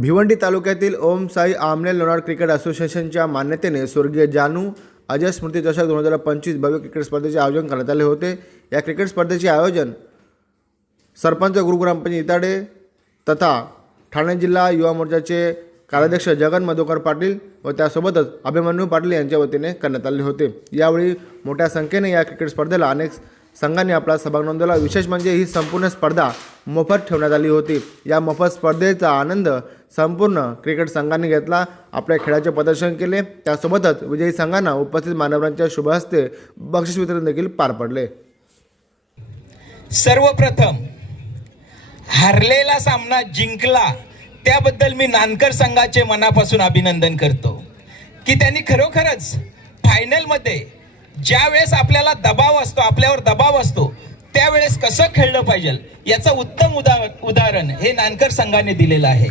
भिवंडी तालुक्यातील ओम साई आमने लोणार क्रिकेट असोसिएशनच्या मान्यतेने स्वर्गीय जानू अजय स्मृती चषक 2025 भव्य क्रिकेट स्पर्धेचे आयोजन करण्यात आले होते। या क्रिकेट स्पर्धेचे आयोजन सरपंच गुरुग्रामपंचायत इताडे तथा ठाणे जिल्हा युवा मोर्चाचे कार्याध्यक्ष जगन मधुकर पाटील व त्यासोबतच अभिमन्यू पाटील यांच्या वतीने करण्यात आले होते। यावेळी मोठ्या संख्येने या क्रिकेट स्पर्धेला अनेक संघांनी आपला सहभाग नोंदवला। विशेष म्हणजे ही संपूर्ण स्पर्धा मोफत ठेवण्यात आली होती। या मोफत स्पर्धेचा आनंद संपूर्ण क्रिकेट संघांनी घेतला, आपल्या खेळाचे प्रदर्शन केले। त्यासोबतच विजयी संघांना उपस्थित मान्यवरांच्या शुभ हस्ते बक्षीस वितरण देखील पार पडले। सर्वप्रथम हरलेला सामना जिंकला त्याबद्दल मी नानकर संघाचे मनापासून अभिनंदन करतो की त्यांनी खरोखरच फायनलमध्ये ज्या वेळेस आपल्याला दबाव असतो, आपल्यावर दबाव असतो, त्यावेळेस कसं खेळलं पाहिजे याचं उत्तम उदाहरण हे नानकर संघाने दिलेलं आहे।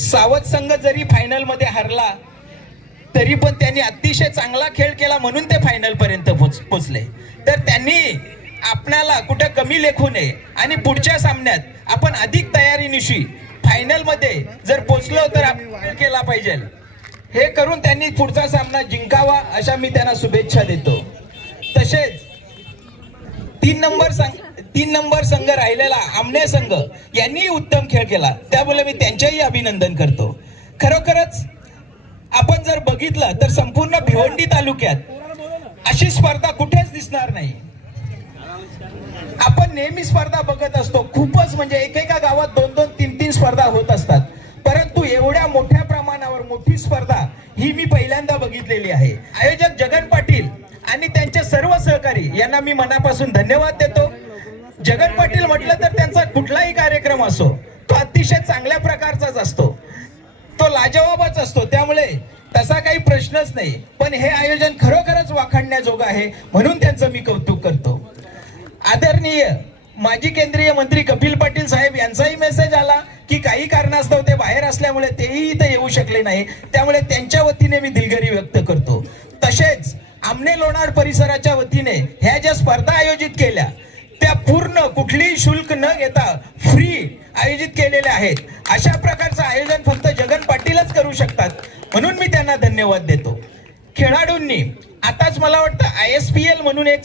सावध संघ जरी फायनलमध्ये हरला तरी पण त्यांनी अतिशय चांगला खेळ केला म्हणून ते फायनल पर्यंत पोहोचले। तर त्यांनी आपल्याला कुठे कमी लेखू नये आणि पुढच्या सामन्यात आपण अधिक तयारीनिशी फायनल मध्ये जर पोहोचलो तर आपण केला पाहिजे। हे करून त्यांनी पुढचा सामना जिंकावा अशा मी त्यांना शुभेच्छा देतो। तसेच 3 नंबर संघ राहिलेला आमने संघ यांनी उत्तम खेळ केला, त्यामुळे मी त्यांचेही अभिनंदन करतो। खरोखरच आपण जर बघितलं तर संपूर्ण भिवंडी तालुक्यात अशी स्पर्धा कुठेच दिसणार नाही। आपण नेहमी स्पर्धा बघत असतो, खूपच म्हणजे एकेका गावात 2-2, 3-3 स्पर्धा होत असतात, परंतु एवढ्या मोठ्या प्रमाणावर मोठी स्पर्धा ही मी पहिल्यांदा बघितलेली आहे। आयोजक जगन पाटील आणि त्यांचे सर्व सहकारी यांना मी मनापासून धन्यवाद देतो। जगन पाटील म्हटलं तर त्यांचा कुठलाही कार्यक्रम असो तो अतिशय चांगल्या प्रकारचाच असतो, तो लाजवाबच असतो, त्यामुळे तसा काही प्रश्नच नाही। पण हे आयोजन खरोखरच वाखाणण्याजोगं आहे म्हणून त्यांचं मी कौतुक करतो। आदरणीय माजी केंद्रीय मंत्री कपिल पाटील साहेब यांचाही मेसेज आला की काही कारणास्तव ते बाहेर असल्यामुळे तेही इथे येऊ शकले नाही, त्यामुळे त्यांच्या वतीने मी दिलगिरी व्यक्त करतो। तसेच आमने लोणार परिसराच्या वतीने ह्या ज्या स्पर्धा आयोजित केल्या त्या पूर्ण कुठलीही शुल्क न घेता फ्री आयोजित केलेल्या आहेत। अशा प्रकारचं आयोजन फक्त जगन पाटीलच करू शकतात म्हणून मी त्यांना धन्यवाद देतो। खेळाडूंनी आताच मला वाटतं ISPL म्हणून एक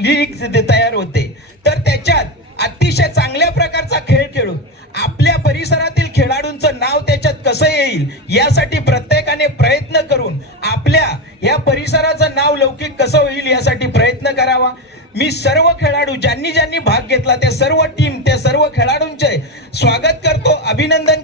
लीग तयार होते, तर त्याच्यात अतिशय चांगल्या प्रकारचा खेळ खेळून आपल्या परिसरातील खेळाडूंचं नाव त्याच्यात कसं येईल यासाठी प्रत्येकाने प्रयत्न करून आपल्या या परिसराचं नाव लौकिक कसं होईल यासाठी प्रयत्न करावा। मी सर्व खेळाडू ज्यांनी भाग घेतला त्या सर्व टीम, त्या सर्व खेळाडूंचे स्वागत करतो, अभिनंदन